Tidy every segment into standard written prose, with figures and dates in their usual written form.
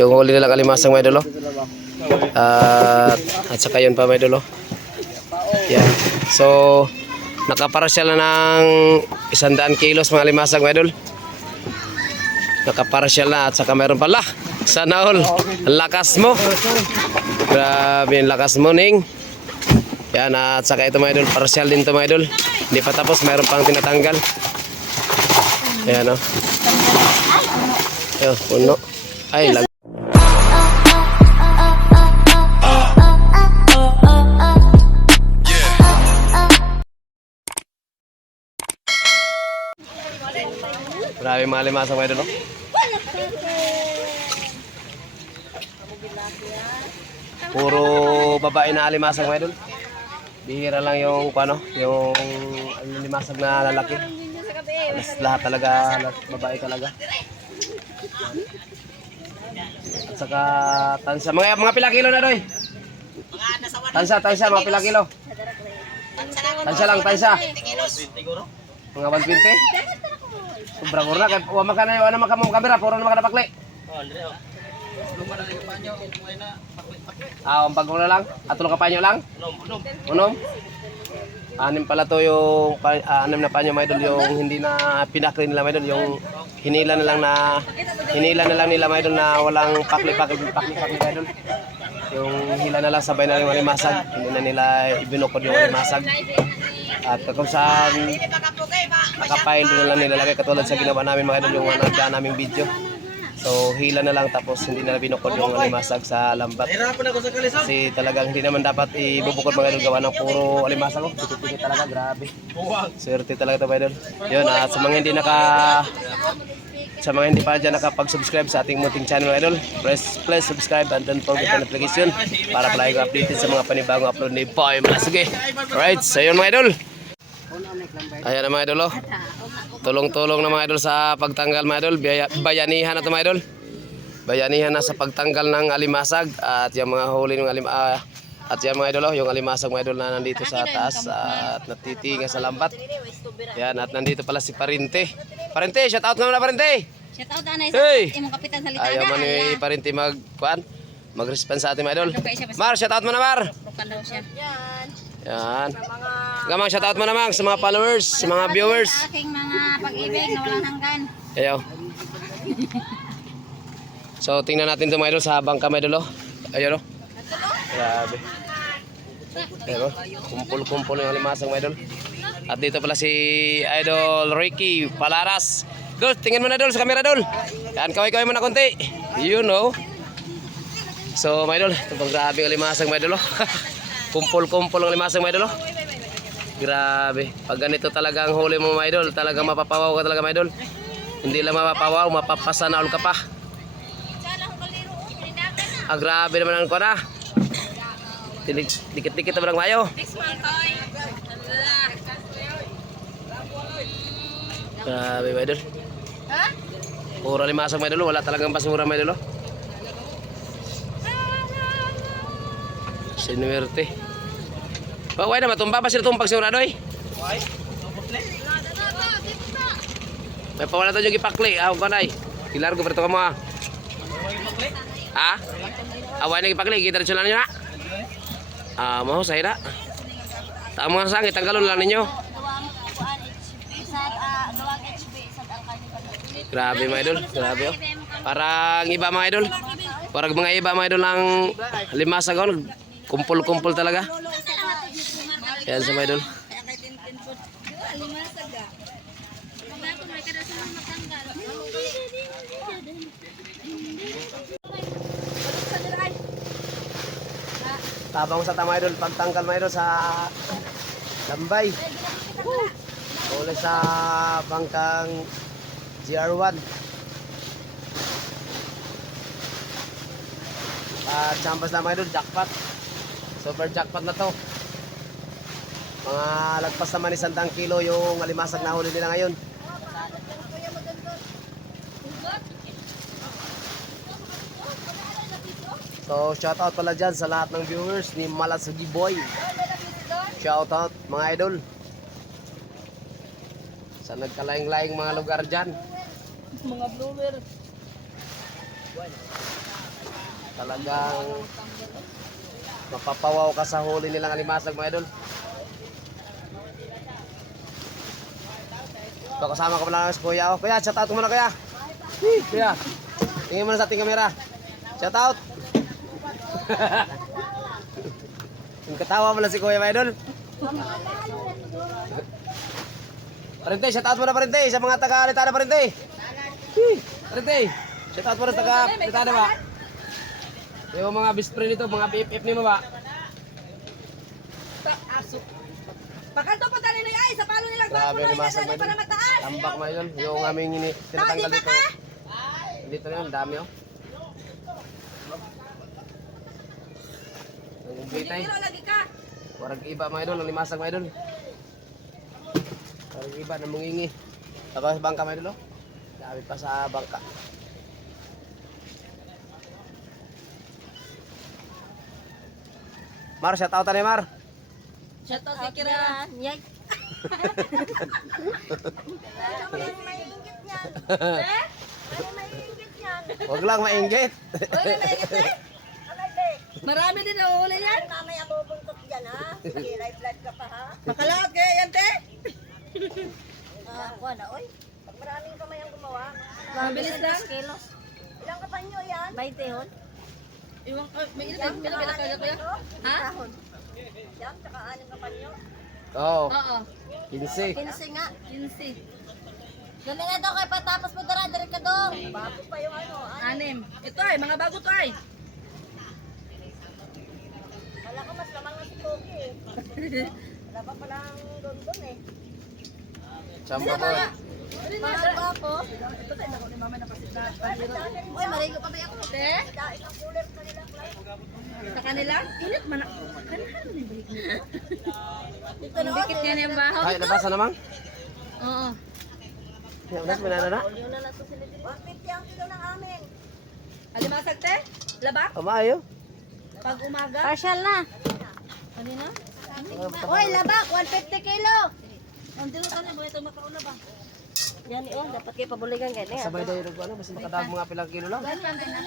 Yung huli nilang alimasag mga idol, oh. At saka yun pa mga idol, oh. Yan. So, nakaparsyal na ng 100 kilos mga alimasag mga idol. Nakaparsyal na at saka mayroon pala. Sana all. Ang lakas mo. Grabe yung lakas mo, Ning. Yan, at saka ito mga idol, parsyal din ito mga idol. Hindi pa tapos, mayroon pang tinatanggal. Ayan, oh. Ayan, puno. Ay, lag. Grabe mga limasang mga idol, oh. Puro babae na alimasag mga idol. Bihira lang yung yung alimasag na lalaki. Lahat talaga babae talaga. At saka tansa mga pila kilo na doy. Tansa mga pila kilo. Tansa lang tansa. Mga 120. Sobrang urna kay wa makana wala makamong kamera puro na makadapakli. Ang bagong na lang? Atulong ka panyo lang? Unom? Anim pala to yung anim na panyo mga idol, yung hindi na pinakli nila mga idol, yung hinila na lang nila mga idol na walang pakli mga idol. Yung hila na lang sabay na yung alimasag, hindi na nila ibinukod yung alimasag. At kung saan nakapail doon na lang nilalagay katulad sa ginawa namin mga idol, yung nagdaan naming video. So hila na lang tapos hindi na binukod yung alimasag sa lambat. Kasi talagang hindi naman dapat ibubukod mga idol, gawa ng puro alimasag. Tikit-tikit talaga, grabe. Swerte talaga ito mga idol. Yun, at sa mga hindi pa dyan nakapag-subscribe sa ating munting channel mga idol, please subscribe and don't forget the notification para palagi ko updated sa mga panibagong upload ni Boy Malasugi. Alright, so yun mga idol. Ayan na mga idol, oh. Tulong-tulong na mga idol sa pagtanggal mga idol. Bayanihan na ito mga idol. Bayanihan na sa pagtanggal ng alimasag. At yung mga huli ng at yan mga idol, oh, yung alimasag mga idol na nandito sa taas at natitinga sa lambat. Yan, at nandito pala si Parinte. Parinte, shout out nga muna Parinte. Shout out anay hey! Sa imong kapitan sa litada. Ayaw man ni Parinte mag-respond sa ating mga idol. Mar, shout out mo na Mar. Yan. Gamang shout out mo naman sa mga followers, sa mga viewers. Sa aking mga pag-ibig na walang hanggan. Ayaw. So tingnan natin ito mga idol sa bangka mga idol, oh. Ayun, oh. Grabe. Ayun, oh. Kumpul-kumpul yung alimasang mga idol. At dito pala si Idol Ricky Palaras. Dol, tingnan mo na Dol sa camera Dol. Yan, kaway-kaway mo na konti. You know. So mga idol, ito pang grabe yung alimasang mga idol, oh. Kumpul-kumpul ang limasang mga idol, oh. Grabe. Pag ganito talaga ang huli mo mga idol, talagang mapapawaw ka talaga mga idol. Hindi lang mapapawaw, mapapasanaol ka pa. Grabe naman ang kuna. Dikit-dikit naman ang mayo. Grabe mga idol. Puro limasang mga idol, wala talagang basura mga idol, oh. Sinuwerte. Paway na matumba ba sila itong pagsigurado eh? May pawala ito yung ipakli. Ako ka na eh. Kilar ko perto ka mo ah. Ha? Away na ipakli. Kita rin sila nyo na. Mau sa hira. Tama nga sangit. Tanggalon lang ninyo. Grabe mga idol. Grabe oh. Parang iba mga idol. Parang mga iba mga idol ng limasag oh. Kumpul-kumpul talaga. Yan sa mga idol. Tabang sa tama idol, pagtanggal mga idol sa Lambay. Uli sa bangkang GR1. Champas na mga idol, jackpot. Super jackpot na to. Mga lagpas naman 100 kilo yung alimasag na huli nila ngayon. So shout out pala dyan sa lahat ng viewers ni Malasugi Boy. Shout out mga idol. Sa nagkalaing-laing mga lugar dyan. Mga vlogger. Talagang mapapawaw ka sa huli nilang alimasag mga idol. Ito kasama ko pala si Kuya. Kuya, shout out mo na kuya. Kuya, tingin mo na sa ating kamera. Shout out. Yung katawa pala si Kuya mga idol. Parente, shout out mo na Parente sa mga taga-Alitada Parente. Parente, shout out mo na sa taga-Alitada ba? Yung mga best friend nito, mga BFF ni mo ba? Pakanto po tali na ay sa palo nilang Grabe, bago na limasag yan ba para yun? mataas. Tambak mo yun. Yung aming tinatanggal dito. Dito na yun, dami oh. Ang bitay. Kilo lagi ka. Warag iba mga idol, ang limasag mga idol. Warag iba na mungingi. Tapos bangka mga idol oh. Dami pa sa bangka. Mar, shout out na Mar. Shout out kay Kira. Yay. Huwag lang mainggit. Marami din nahuli yan. Mamaya bubuntot dyan ha. Live ka pa ha. Makalaot kaya yan, te. Kuha na oy. Pag maraming kamay ang gumawa. Mabilis lang. Kilos. Ilang kapanyo yan? 20 hon. Iwang, may ilang kaya kuya? Ha? Siyam, tsaka 6 kapanyo. Oo, Oo. 15. 15 nga. 15. Galing nga daw kay patapos mo dara dire ka dong. Bago pa yung ano. 6. Ito ay, mga bago to ay. Wala ko mas lamang na si Koki eh. Wala pa palang doon eh. Samba po. Mahal ba po? Ito tayo, nako ni mama napasita. Uy, marigo pa tayo ako. Te, Dahil ang cooler sa nila. sa kanila, init man. Kanahan din balik nito. Dito Ang dikit niya niyang baho. Ay, nabasa naman. Oo. Yan, unas, minana na. 150 ang kilo ng amin. Alimasag te? Labak? Maayo. Pag umaga? Partial na. Kanina? Uy, labak 150 kilo. Ang dilo ka na, ito makauna ba? Yan oh, dapat kay pabuligan gani. Sabay daw yung ano, basta makadahag mga pilang kilo lang. Ganyan din na.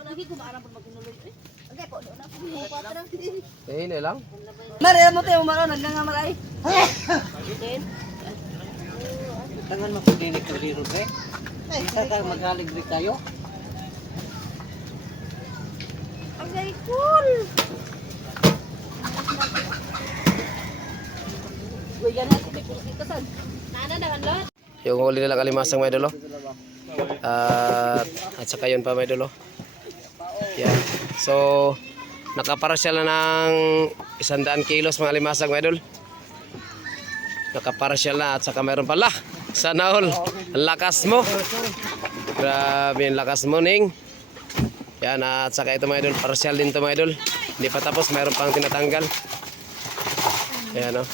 Lagi ko maarang pag magkinuloy. Okay po, doon ako. Eh, hindi lang. Mari, mo tayo, umaro, nagnangamaray. Din. Tangan mapulinig ko rin pre. Isa ka magaliglig tayo. Okay, cool. Uy, ganyan ako, may puro dito saan. Nana naman lot. Yung huli nilang alimasang mga idol oh. At saka yun pa mga idol oh. Yan. So, nakaparsyal na ng 100 kilos mga alimasag mga idol. Nakaparsyal na at saka mayroon pala. Sana all. Ang lakas mo. Grabe yung lakas mo, Ning. Yan, at saka ito mga idol. Parsyal din to mga idol. Hindi pa tapos, mayroon pang tinatanggal. Ayan o.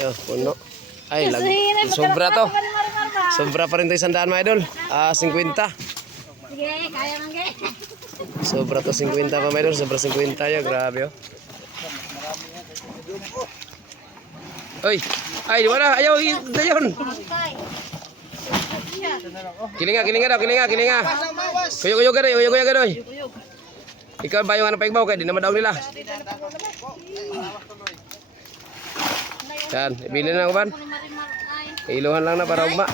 Ayan, puno. Ay, sobra to. Sobra pa rin to 100 mga idol. 50. Sige, kaya man gay. Sobra to 50 pa mga idol. Sobra 50 yun. Grabe oh. Oy, ay, wala, ayaw, yun. Kilinga daw, kilinga. Kuyog ka daw. Ikaw ba yung ano paigbaw kaya di naman daw nila. Yan, ibili na ako ban. Iluhan lang na para ugma.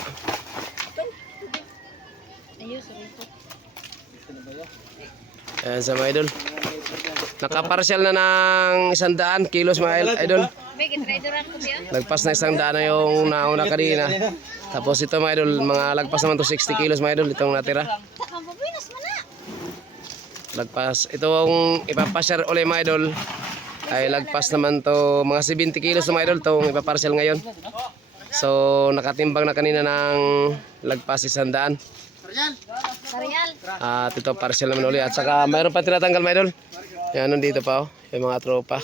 Ayan sa mga idol. Nakaparsyal na ng 100 kilos mga idol. Lagpas na 100 na yung nauna kanina. Tapos ito mga idol, mga lagpas naman to 60 kilos mga idol, itong natira. Lagpas, itong ipapasyal ulit mga idol, ay lagpas naman to mga 70 kilos na mga idol, itong ipaparsyal ngayon. So, nakatimbang na kanina ng lagpas 100. Sarial. At ito partial naman ulit. At saka mayroon pa tinatanggal mga idol. Yan, nandito pa oh, yung mga tropa.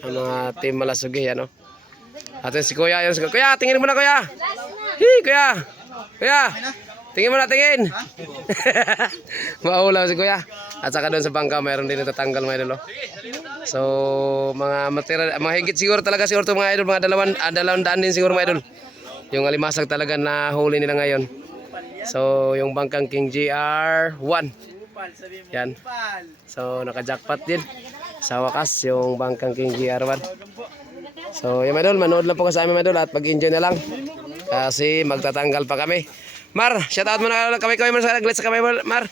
Ang mga team Malasugi, yan oh. At yun si Kuya, yun si Kuya. Kuya, tingin mo na Kuya. Hi, Kuya. Kuya, tingin mo na, tingin. Maulaw si Kuya. At saka doon sa bangka, mayroon din natatanggal mga idol oh. So, mga matira, mga higit siguro talaga siguro itong mga idol, mga dalawang daan din siguro mga idol. Yung alimasag talaga na huli nila ngayon. So, yung bangkang King GR1. Yan. So naka-jackpot din. Sa wakas yung Bangkang King GR1. So yung idol, manood lang po ka sa amin idol at mag-enjoy na lang. Kasi magtatanggal pa kami. Mar, shout out muna kami Mar sa naglit sa kami Mar.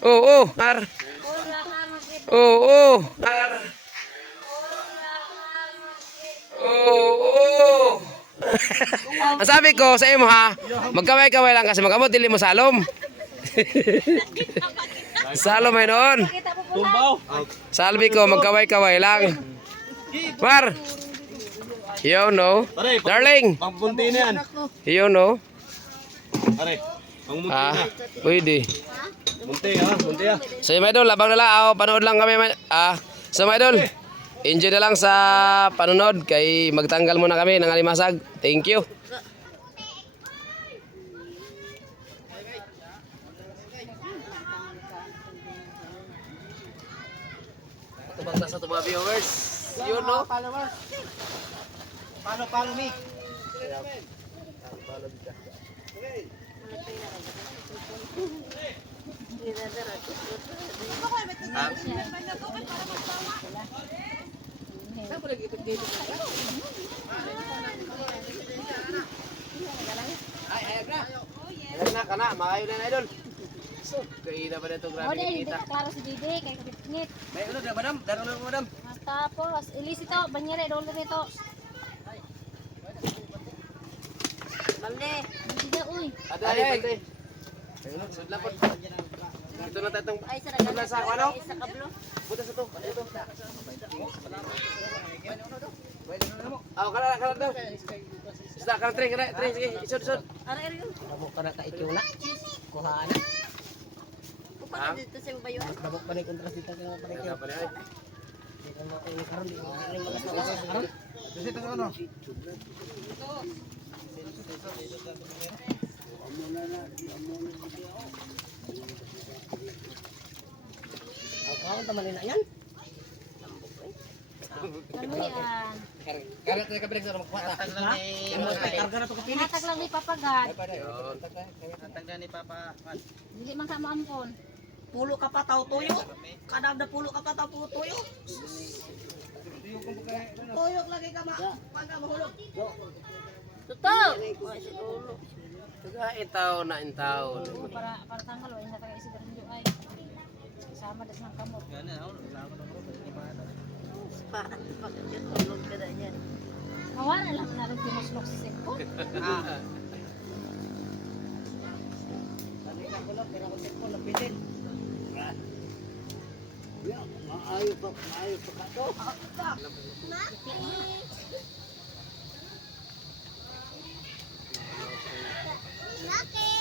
Oo, Mar. Oo, Mar. Oo. Ang sabi ko sa imo ha, magkaway-kaway lang kasi magamot dili mo salom. Salom ay noon. Salbi ko magkaway-kaway lang. Mar. You know. Darling. Pangpunti na yan. You know. Pare, pangmunti na. Pwede. Munti ha, munti ha. So yung idol, labang na lang. Panood lang kami. So mga idol, enjoy na lang sa panonood. Kay magtanggal muna kami ng alimasag. Thank you. Tubag na sa mga viewers. You know. Follow me. Alam na ka na, makayo na idol. So, kaya na ba na ito O, grabe hindi kita. ka klaro si Didi, kay kapit-ngit. May ano na madam? Daro na madam. Tapos, ilis ito, banyere, dolo nito. Balde. Hindi ka, uy. Ada ay. Sudla po. Dito na tatong Ay, sa sudla sa ano? Sa kablo. Buta sa to. Dito. Kana daw. Isda kana tre sige isod. Ari yun. Dabok ka na ka ikiuna. Kuhaan na. Upang dito sa bayuan. Dabok pa ni kontras dito ka na pare. Kaya pa rin. Di ka mo kayo karon di mo karon. Kasi ito ano? Ako taman na yan. Ano yan? Kaya tayo ka sa magkwata. Karga na to kapili. Hatag lang ni Papagat. Tagda ni Papa. Hindi man ka maampon. Pulo ka pa tao tuyo. Kadam na pulo ka pa tao tuyo. Tuyok lagi ka ma. Pagka mahulog. Totoo. Ay, si Lolo. Itaw na intaw. Para tanggal, o, hindi ka isip rin ay. Sama das ng kamot. Paan, bakit yun? Tulog ka na yan. Mawala lang na rin pinuslok si Seko. Maki!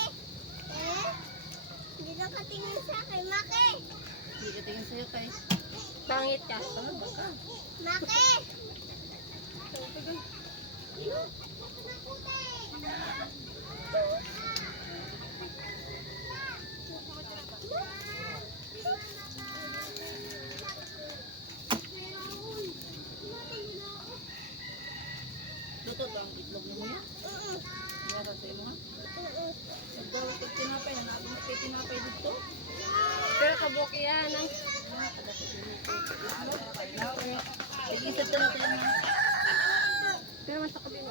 Hindi ka katingin sa akin, Maki! Hindi ka tingin sa'yo kay. Pangit ka. Ano ba ka? Maki! Luto lang, itlog mo niya. Meron sa'yo mo ha. Nagdawag kag tinapay, hanapin kay tinapay dito. Pero kabuki yan. Nag-isip na natin na. Pero mas ako din.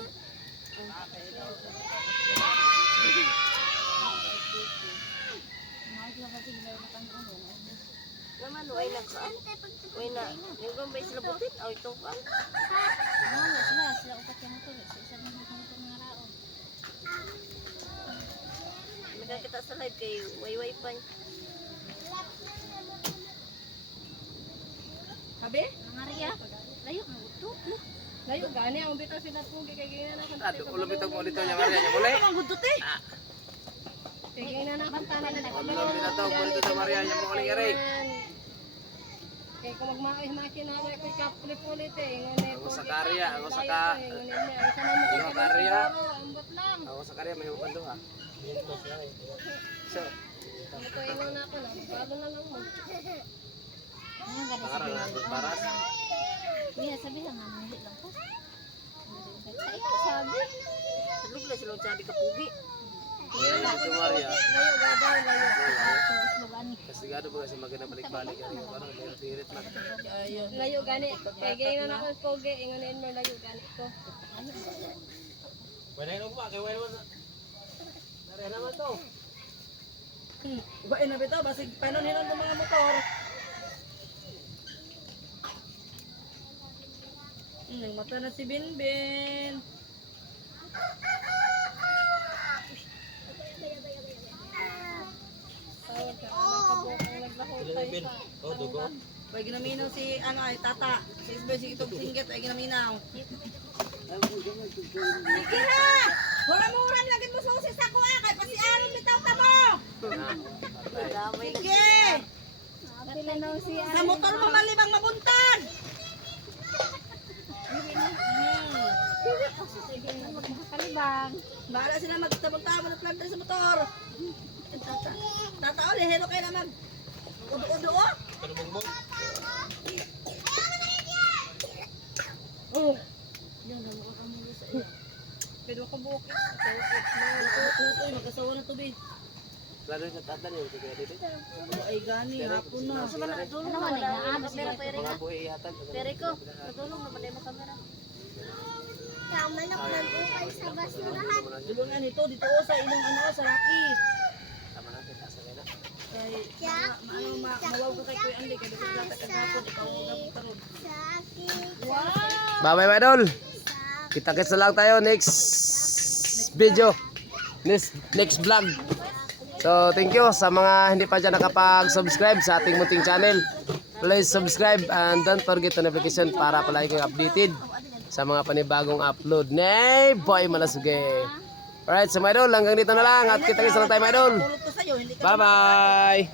Mahal lang kasi nila na kang ano. Naman, way na ka. Way na. Yung gambay sila butit. Aw, ito ka. Sila upat yung motor. Isa na yung motor nga raon. Magkakita sa live kay Wayway pa. Sabi? Nangaria. Layo, ito. Layo gani ang bitaw sila po kay gina na kan. Aduh, ulo bitaw mo dito niya Maria niya mulai. Ang gudot eh. Kay gina na bantana na kami. Ulo bitaw mo dito Maria niya mulai ngari. Kay kung magmaki-maki na kay kapuli-pulit eh. Ngone Ako sa karya, ako sa ka. Isa na mo Ako sa karya. ambot lang. Ako sa karya may upando ha. So, Ano ko ingon na ako na. Bago na lang mo. Ayan, gani pangarang na paras. Iya, sabi lang nga, hindi lang po. Ay, sabi. Tulog na sila sabi ka pugi. Ito Maria. Layo gadaw layo. Ang itlog ani. Kastigado mga sa maganda balik-balik yan. Parang may pirit na. Ayun. Layo gani. Kaya ganyan na ako pogi. Ingunin mo layo gani ko. Pwede nung ba? Kaya naman. Nari naman to. Bain na bito, basig panon hinon ng mga motor. Nagmata na si Binbin. Tawag ka. Nakabukang naglahot tayo sa. Oh, dugo. Pwede ginaminaw si ano ay tata. Si Isbel si itong singgit ay ginaminaw. Sige na! Huram-huram lagi mo susi sa kuha. Kaya pasi aron bitaw ta mo! Sige! Pinanaw siya. Sa motor mo malibang mabuntag! Kalibang. Bahala sila magtabon-tabon at planter sa motor. Tata, ole, hello kayo naman. Udo-udo, oh. Oh. Yan, nakakamulo sa iyo. Pero ko bukit. Tutoy, magkasawa na to, be. Lalo yung natatan yung sige dito. Ay, gani, hapon na. Ano man eh? Mga buhay yatag. Periko. Natulong naman mo kamera. Yung manok nag-ukay sa basurahan. Dulungan ito, dito, oh, sa inyong ano, sa Rocky. Tama natin, tasa na. Kay, mawaw ka kay Kuya Andy, kaya dito data ka hapon, ikaw ang nagkaroon. Sakit. Bye bye, idol. Kita-kits na lang tayo next video. Next vlog. So, thank you sa mga hindi pa dyan nakapag-subscribe sa ating munting channel. Please subscribe and don't forget the notification para palagi kang updated sa mga panibagong upload. Nay, boy malasuge. Alright, so mga idol, hanggang dito na lang at kita-kits na lang tayo mga idol. Pulot ko sa'yo, hindi ka Bye-bye!